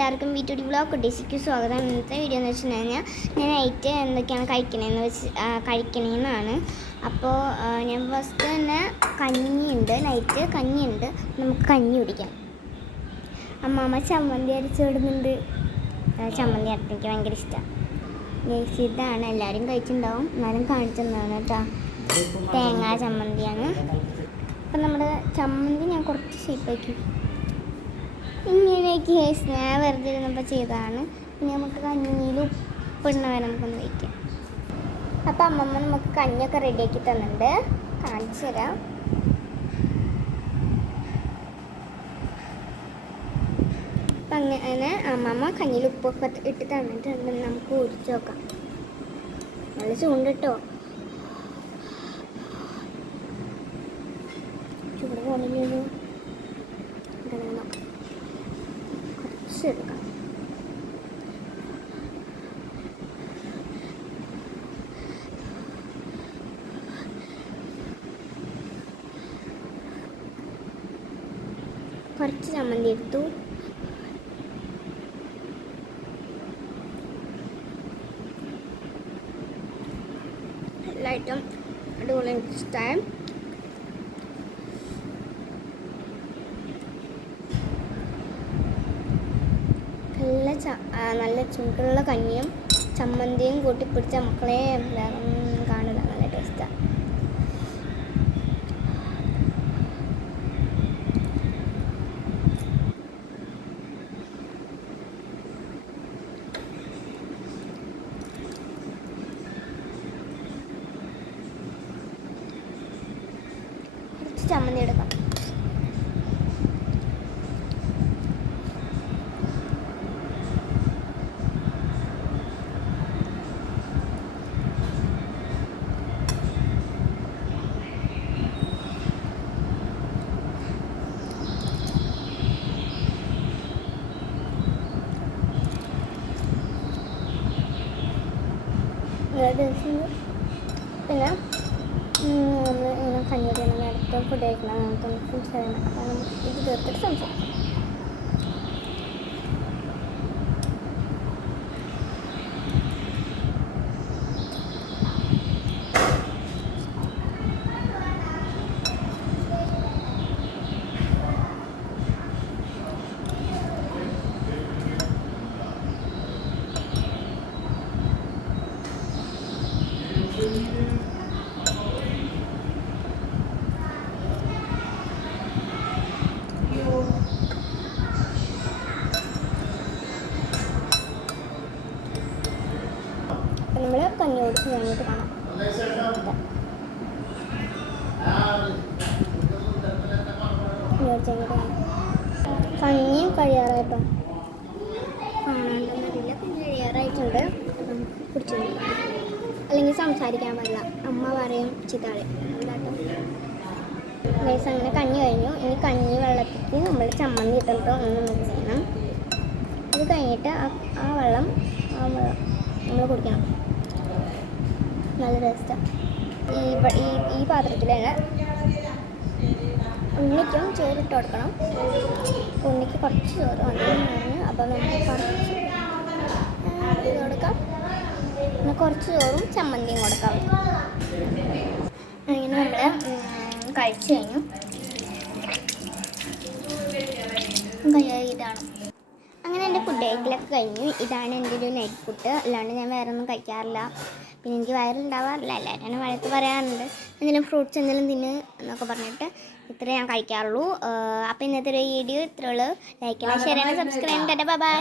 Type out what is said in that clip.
എല്ലാവർക്കും video vlog കുട്ടീസിക്ക് സ്വാഗതം. ഇന്നത്തെ വീഡിയോ എന്ന് വെച്ചിട്ടുണ്ടെങ്കിൽ ഞാൻ നൈറ്റ് എന്തൊക്കെയാണ് കഴിക്കണേന്നാണ്. അപ്പോൾ ഞാൻ ഫസ്റ്റ് തന്നെ നൈറ്റ് കഞ്ഞിയുണ്ട്. നമുക്ക് കഞ്ഞി കുടിക്കാം. അമ്മാമ്മ ചമ്മന്തി അരച്ച് വിടുന്നുണ്ട്. ചമ്മന്തി അരച്ച് എനിക്ക് ഭയങ്കര ഇഷ്ടമാണ്. ഇതാണ് എല്ലാവരും കഴിച്ചിട്ടുണ്ടാവും, എന്നാലും കാണിച്ചതാണ് കേട്ടോ. തേങ്ങ ചമ്മന്തിയാണ്. അപ്പം നമ്മുടെ ചമ്മന്തി ഞാൻ കുറച്ച് ഷേപ്പാക്കി ഇങ്ങനെയൊക്കെ ഞാൻ വെറുതെ ഇരുന്നപ്പോൾ ചെയ്തതാണ്. ഇനി നമുക്ക് കഞ്ഞിയിൽ ഉപ്പിടുന്ന വരെ നമുക്കൊന്ന് വയ്ക്കാം. അപ്പം അമ്മമ്മ നമുക്ക് കഞ്ഞിയൊക്കെ റെഡിയാക്കി തന്നിട്ടുണ്ട്, കാണിച്ചു തരാം. അപ്പം അങ്ങനെ അമ്മമ്മ കഞ്ഞിയിൽ ഉപ്പൊക്കെ ഇട്ട് തന്നിട്ടുണ്ട്. നമുക്ക് ഒഴിച്ച് നോക്കാം. നല്ല ചൂണ്ടിട്ടോ, ചൂട് പോണില്ലല്ലോ. എടുക്കാം. കുറച്ച് ചമ്മന്തി എടുത്തു. എല്ലായിട്ടും അടിപൊളി ഇഷ്ടമായി. നല്ല ചൂടുള്ള കഞ്ഞിയും ചമ്മന്തിയും കൂട്ടിപ്പിടിച്ച മക്കളെ കാണുക, നല്ല ടേസ്റ്റാണ്. കുറച്ച് ചമ്മന്തി എടുക്കാം. പിന്നെ നമ്മൾ ഇങ്ങനെ കഞ്ഞിയുടെ അടുത്ത് ഫുഡ് കഴിക്കണം, നമുക്ക് സംസാരിക്കണം. അപ്പോൾ നമുക്ക് ഇത് തീർത്തിട്ട് സംസാരിക്കാം. നമ്മൾ കഞ്ഞി കുടിച്ച് കഴിഞ്ഞിട്ട് കാണാം. കഞ്ഞി കഴിയാറായിട്ടോ, കാണാണ്ടെന്നറിയില്ല. കഞ്ഞി കഴിയാറായിട്ടുണ്ട്. കുടിച്ചു, അല്ലെങ്കിൽ സംസാരിക്കാൻ പാടില്ല, അമ്മ പറയും ചിത്താളി എന്താട്ടോ. ഗൈസ്, അങ്ങനെ കഞ്ഞി കഴിഞ്ഞു. ഇനി കഞ്ഞി വെള്ളത്തിലേക്ക് നമ്മൾ ചമ്മന്തി ഇട്ടിട്ട് ഒന്ന് മിക്സ് ചെയ്യണം. അത് കഴിഞ്ഞിട്ട് ആ വെള്ളം നമ്മൾ കുടിക്കണം. നല്ല ടേസ്റ്റാണ്. ഈ പാത്രത്തിലാണ് ഉണ്ണിക്കും ചോറിട്ട് കൊടുക്കണം. ഉണ്ണിക്ക് കുറച്ച് ചോറ് വന്നു. അപ്പോൾ നമുക്ക് കുറച്ച് ഇത് കൊടുക്കാം. പിന്നെ കുറച്ച് ചോറും ചമ്മന്തിയും കൊടുക്കാം. അങ്ങനെ നമ്മൾ കഴിച്ചു കഴിഞ്ഞു. ഇതാണ് അങ്ങനെ എൻ്റെ ഫുഡ് കഴിക്കലൊക്കെ കഴിഞ്ഞു. ഇതാണ് എൻ്റെ ഒരു നൈറ്റ് ഫുഡ്. അല്ലാണ്ട് ഞാൻ വേറെ ഒന്നും കഴിക്കാറില്ല. പിന്നെ എനിക്ക് വയറുണ്ടാവാറില്ല. എല്ലാവരും വഴക്ക് പറയാറുണ്ട്, എന്തെങ്കിലും ഫ്രൂട്ട്സ് എന്തെങ്കിലും തിന്ന് എന്നൊക്കെ പറഞ്ഞിട്ട്. ഇത്രേ ഞാൻ കഴിക്കാറുള്ളൂ. അപ്പോൾ ഇന്നത്തെ ഒരു വീഡിയോ ഇത്രയുള്ളൂ. ലൈക്ക് ചെയ്യണം, ഷെയർ ചെയ്യണം, സബ്സ്ക്രൈബ് ചെയ്യണം. Bye bye.